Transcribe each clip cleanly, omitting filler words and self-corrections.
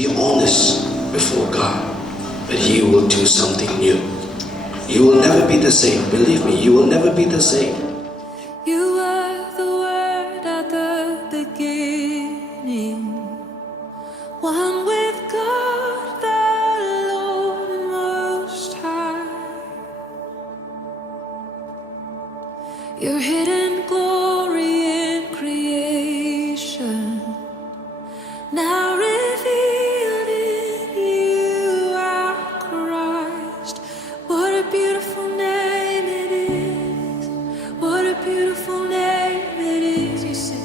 Be honest before God, but He will do something new. You will never be the same. Believe me, you will never be the same. You were the Word at the beginning, one with God the Lord Most High. Your hidden glory in creation, now revealed in you, our Christ. What a beautiful name it is. What a beautiful name it is. You sing.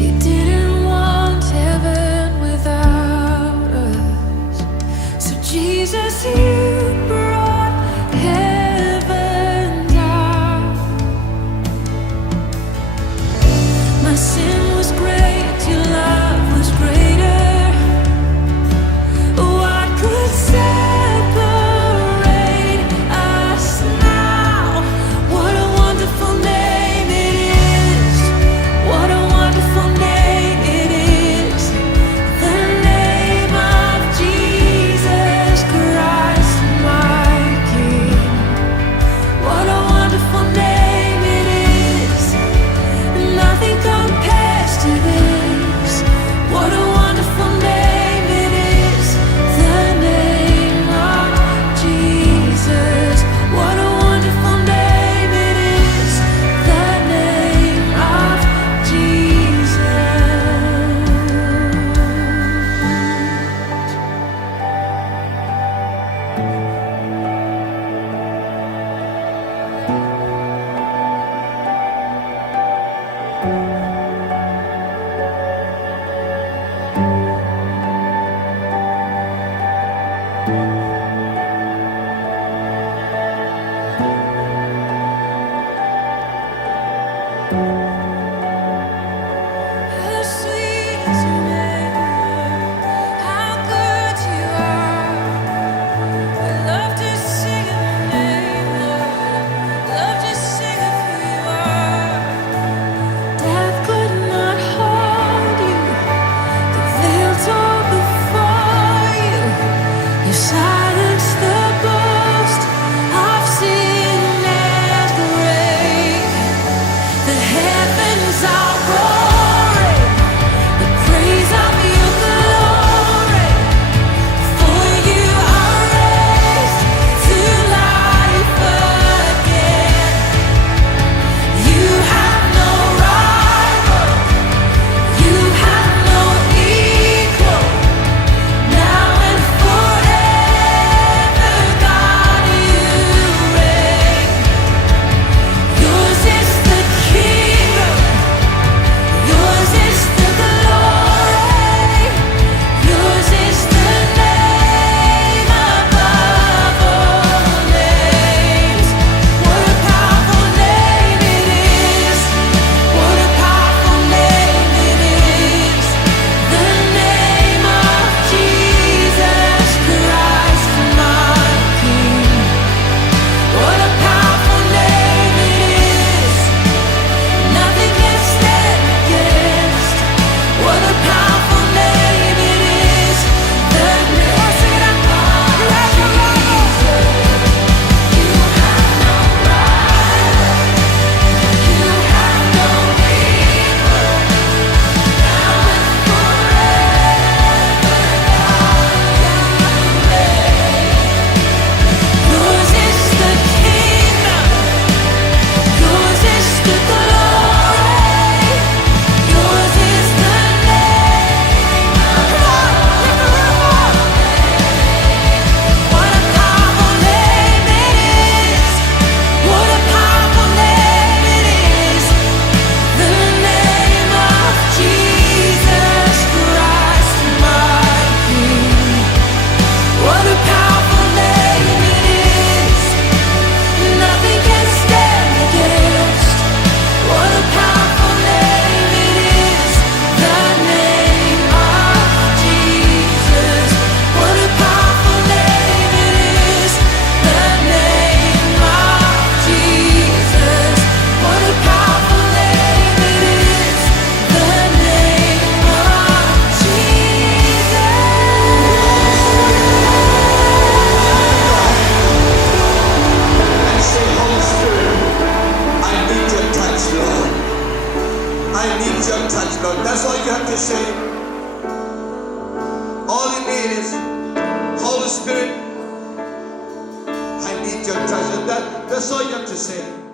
You didn't want heaven without us, so Jesus, you brought heaven down. My sin was great, your love was greater. What could separate us now? What a wonderful name it is. What a wonderful name it is. The name of Jesus Christ, my King. What a wonderful name it is. Nothing compares to this. What a wonderful name it is. The name of Jesus. What a wonderful name it is. The name of Jesus. How sweet is your name, how good you are. I love to sing of your name, Lord. Love to sing of who you are. Death could not hold you. The veil tore before you. Your side. I need your touch, Lord. That's all you have to say. All you need is, Holy Spirit, I need your touch. That's all you have to say.